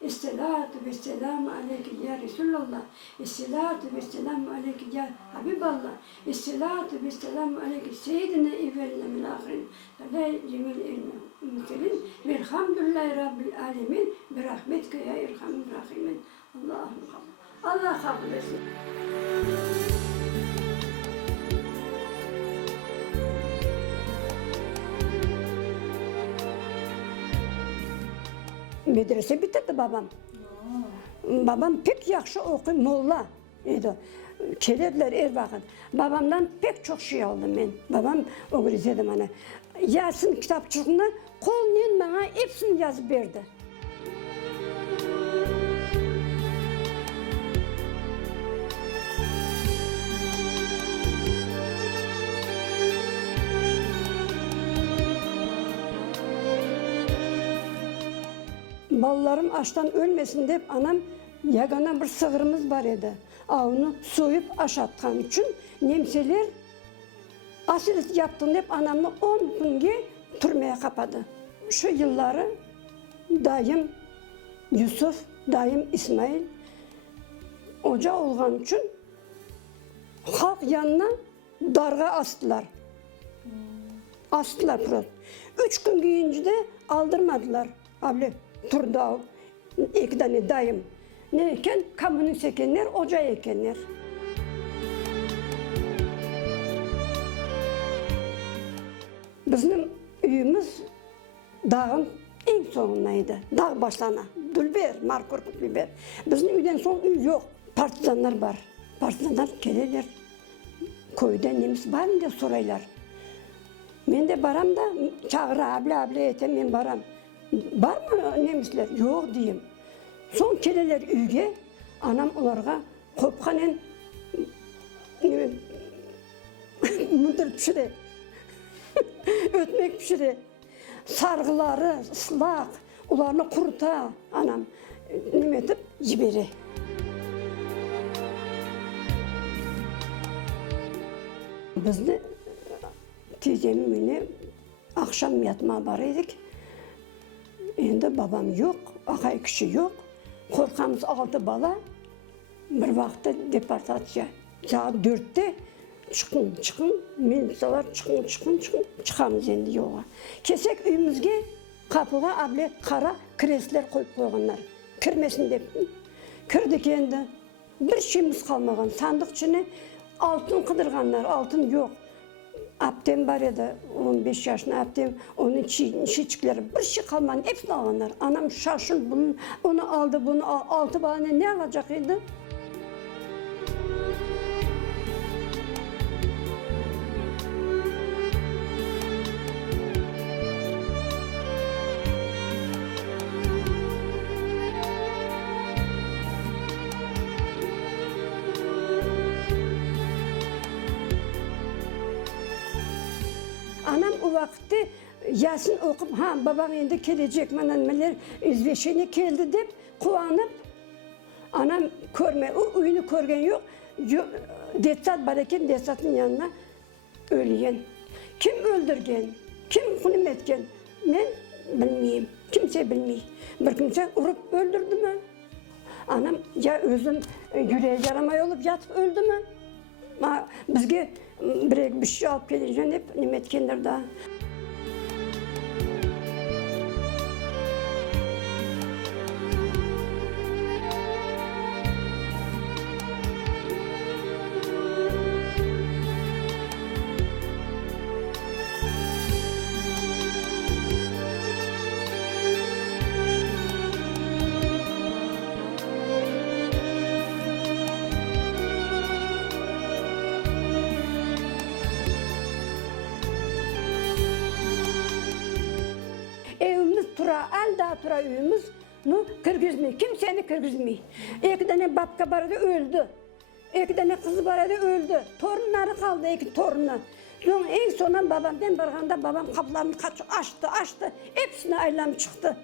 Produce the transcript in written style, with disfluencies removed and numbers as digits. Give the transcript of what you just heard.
Esselatu vesselamu aleyke ya Resulallah. Esselatu vesselamu aleyke ya Habiballah. Esselatu vesselamu aleyke seyyidina evveline min ahirin. Ve cemil ilmi velhamdülillahi rabbil alemin. Berahmetke ya irhamir rahimin. Allah'ım kabul. Allah kabul etsin. Medrese bitirdi babam. Babam pek yaxşı okuyup molla idi. Kelediler er vakit. Babamdan pek çok şey aldım ben. Babam öğretedi bana. Yasin kitapçığını kolunun bana hepsini yazıp verdi. Ballarım açtan ölmesin deyip anam yagana bir sığırımız var idi. Onu soyup aşatkan için nemseler asilet yaptın deyip anamı 10 günge türmeye kapadı. Şu yılları dayım Yusuf, dayım İsmail oca olgan için halk yanına darga astılar. Astılar prost. 3 gün giyince de aldırmadılar. Abi turda iki tane dayım. Ne eken? Komünist ekenler, oca ekenler. Bizim üyümüz dağın en sonundaydı. Dağ başlarına. Dülber, Markorkut biber. Bizim üyden son üy yok. Partizanlar var. Partizanlar gelirler. Köyde nemiz var mı diye soraylar. Ben de baram da çağır abla etem men baram. Var mı nemisler? Yok diyeyim. Son keleler üyge, anam onlarga kopkanen mıdır pişire, ötmek pişire, sargıları ıslak, ularını kuruta anam nimetip jibere. Bizde teyzemin mene akşam yatma var idik. Endi babam yok, akay kişi yok. Korkamız 6 bala. Bir vakti deportatsiya. Saat 4'te çıkın, milisalar çıkın, çıkamız endi yoğa. Kesek üyümüzge kapıga ablet kara kresler koyup koyganlar. Kirmesin dep. Kirdik endi. Bir şeyimiz kalmagan. Sandık içine altın kıdırganlar, altın yok. Aptem var edi, 15 yaşında aptem, onun çiçekleri bir şey kalmadı, hepsini alanlar. Anam şaşın onu aldı, bunu 6 bana ne alacak idi? Anam o vakitte Yasin okup, ha babam endi gelecek, mananmeler izveşene geldi deyip kuvanıp, anam o oyunu görgen yok, Detsat var eken, Detsat'ın yanına öleyen. Kim öldürgen, kim hunim etken, ben bilmeyeyim, kimse bilmeyeyim. Bir kimse urup öldürdü mü? Anam ya özüm yüreğe yaramay olup yatıp öldü mü? Bizge bir şey alıp geleceğim hep nimetkenler daha. Tura, alda tura üyümüz, kırgızmıyor, kimseni kırgızmıyor. 2 tane babka vardı öldü. 2 tane kızı vardı öldü. Torunları kaldı, 2 torunu. Sonra en sonunda babamdan barganda babam kapılarını açtı. Hepsini aylam çıktı.